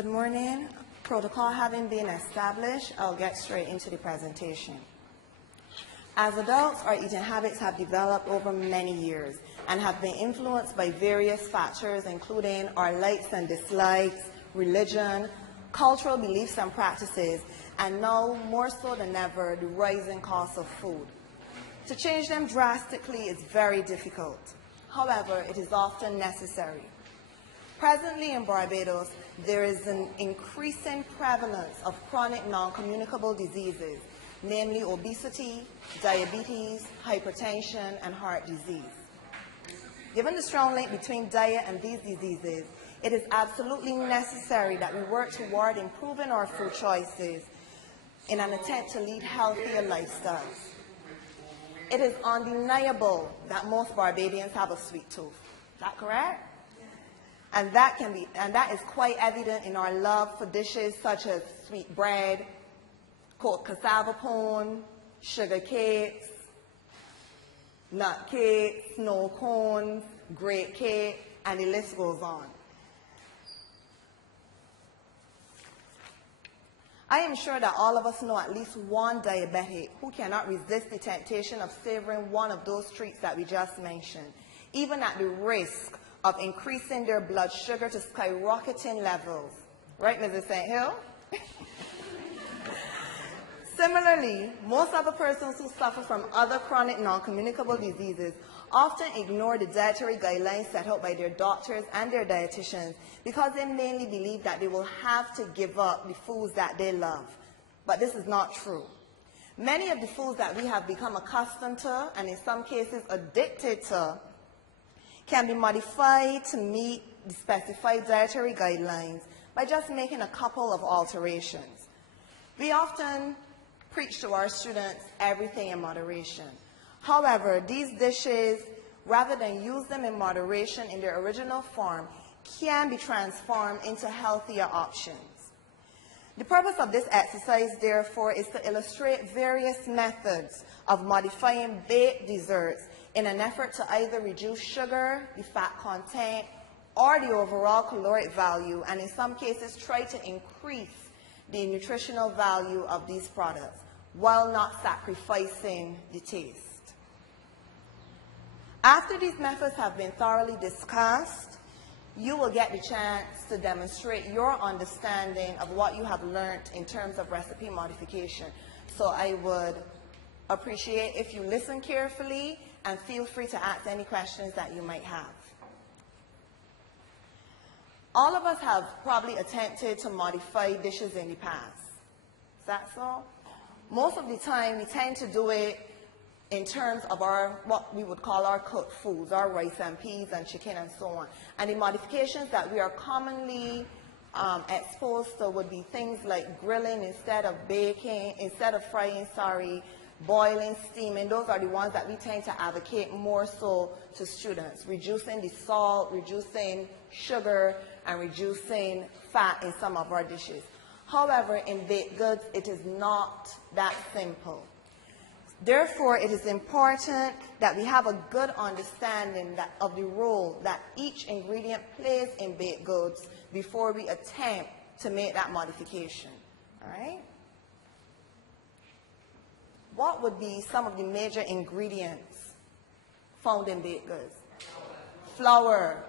Good morning. Protocol having been established, I'll get straight into the presentation. As adults, our eating habits have developed over many years and have been influenced by various factors, including our likes and dislikes, religion, cultural beliefs and practices, and now, more so than ever, the rising cost of food. To change them drastically is very difficult. However, it is often necessary. Presently in Barbados, there is an increasing prevalence of chronic non-communicable diseases, namely obesity, diabetes, hypertension, and heart disease. Given the strong link between diet and these diseases, it is absolutely necessary that we work toward improving our food choices in an attempt to lead healthier lifestyles. It is undeniable that most Barbadians have a sweet tooth. Is that correct? And that is quite evident in our love for dishes such as sweet bread, cooked cassava pone, sugar cakes, nut cakes, snow cones, grape cake, and the list goes on. I am sure that all of us know at least one diabetic who cannot resist the temptation of savoring one of those treats that we just mentioned, even at the risk of increasing their blood sugar to skyrocketing levels. Right, Mrs. St. Hill? Similarly, most other persons who suffer from other chronic non-communicable diseases often ignore the dietary guidelines set out by their doctors and their dietitians because they mainly believe that they will have to give up the foods that they love. But this is not true. Many of the foods that we have become accustomed to, and in some cases addicted to, can be modified to meet the specified dietary guidelines by just making a couple of alterations. We often preach to our students everything in moderation. However, these dishes, rather than use them in moderation in their original form, can be transformed into healthier options. The purpose of this exercise, therefore, is to illustrate various methods of modifying baked desserts in an effort to either reduce sugar, the fat content, or the overall caloric value, and in some cases try to increase the nutritional value of these products while not sacrificing the taste. After these methods have been thoroughly discussed, you will get the chance to demonstrate your understanding of what you have learned in terms of recipe modification. So I would appreciate if you listen carefully and feel free to ask any questions that you might have. All of us have probably attempted to modify dishes in the past. Is that so? Most of the time, we tend to do it in terms of what we would call our cooked foods, our rice and peas and chicken and so on. And the modifications that we are commonly exposed to would be things like grilling instead of baking, instead of frying, boiling, steaming. Those are the ones that we tend to advocate more so to students, reducing the salt, reducing sugar, and reducing fat in some of our dishes. However, in baked goods, it is not that simple. Therefore, it is important that we have a good understanding of the role that each ingredient plays in baked goods before we attempt to make that modification. All right? What would be some of the major ingredients found in baked goods? Flour,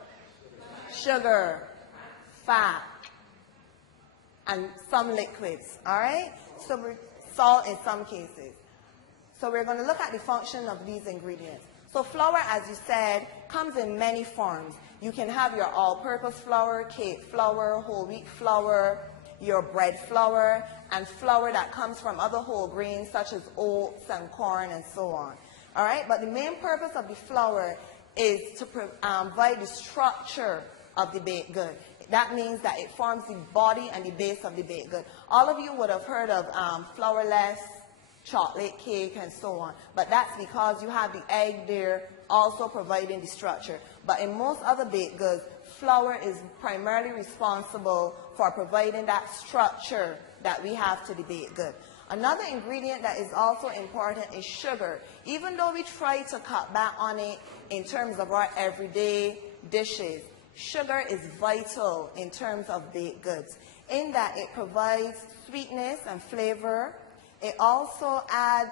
sugar, fat, and some liquids, all right? So salt in some cases. So we're going to look at the function of these ingredients. So flour, as you said, comes in many forms. You can have your all-purpose flour, cake flour, whole wheat flour, your bread flour, and flour that comes from other whole grains such as oats and corn and so on. All right, but the main purpose of the flour is to provide the structure of the baked good. That means that it forms the body and the base of the baked good. All of you would have heard of flourless chocolate cake and so on, but that's because you have the egg there also providing the structure. But in most other baked goods, flour is primarily responsible for providing that structure that we have to the baked good. Another ingredient that is also important is sugar. Even though we try to cut back on it in terms of our everyday dishes, sugar is vital in terms of baked goods. in that it provides sweetness and flavor. It also adds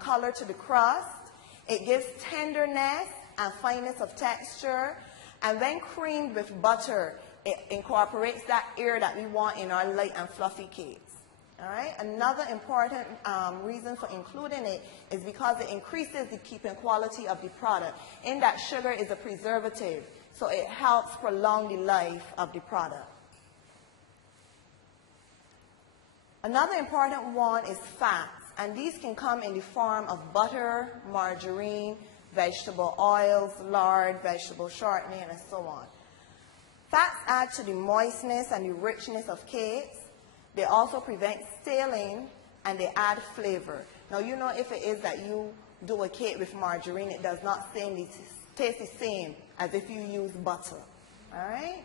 color to the crust. It gives tenderness and fineness of texture. And when creamed with butter, it incorporates that air that we want in our light and fluffy cakes. All right? Another important reason for including it is because it increases the keeping quality of the product, in that sugar is a preservative, so it helps prolong the life of the product. Another important one is fats, and these can come in the form of butter, margarine, vegetable oils, lard, vegetable shortening, and so on. Fats add to the moistness and the richness of cakes. They also prevent staling, and they add flavor. Now, you know, if it is that you do a cake with margarine, it does not taste the same as if you use butter. All right?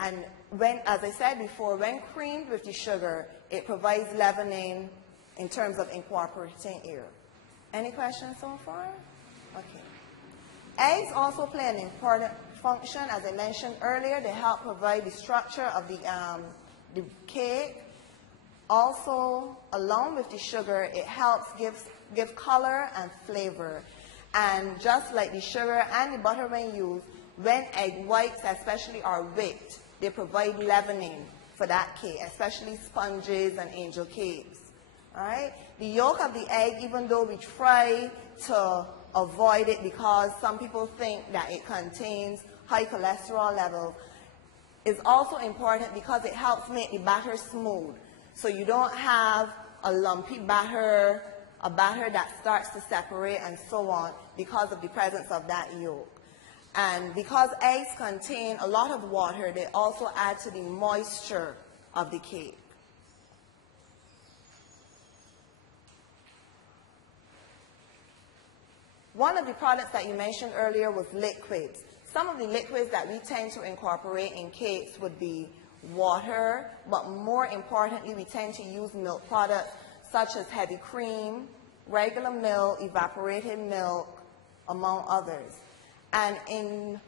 And when, as I said before, when creamed with the sugar, it provides leavening in terms of incorporating air. Any questions so far? Okay. Eggs also play an important function, as I mentioned earlier. They help provide the structure of the cake. Also, along with the sugar, it helps give color and flavor. And just like the sugar and the butter when used, when egg whites especially are whipped, they provide leavening for that cake, especially sponges and angel cakes. All right? The yolk of the egg, even though we try to avoid it because some people think that it contains high cholesterol levels, is also important because it helps make the batter smooth. So you don't have a lumpy batter, a batter that starts to separate and so on because of the presence of that yolk. And because eggs contain a lot of water, they also add to the moisture of the cake. One of the products that you mentioned earlier was liquids. Some of the liquids that we tend to incorporate in cakes would be water, but more importantly, we tend to use milk products such as heavy cream, regular milk, evaporated milk, among others. And in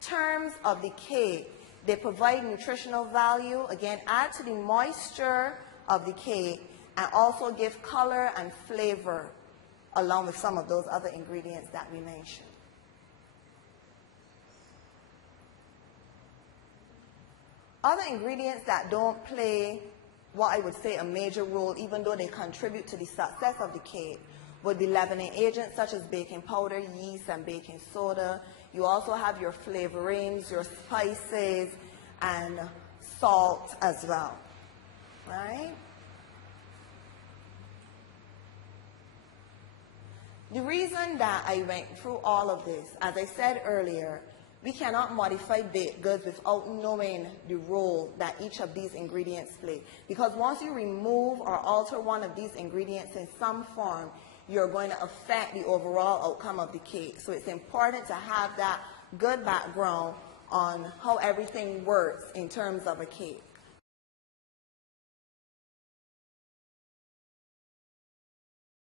terms of the cake, they provide nutritional value, again, add to the moisture of the cake, and also give color and flavor along with some of those other ingredients that we mentioned. Other ingredients that don't play what I would say a major role, even though they contribute to the success of the cake, would be leavening agents such as baking powder, yeast, and baking soda. You also have your flavorings, your spices, and salt as well. Right? The reason that I went through all of this, as I said earlier, we cannot modify baked goods without knowing the role that each of these ingredients play. Because once you remove or alter one of these ingredients in some form, you're going to affect the overall outcome of the cake. So it's important to have that good background on how everything works in terms of a cake.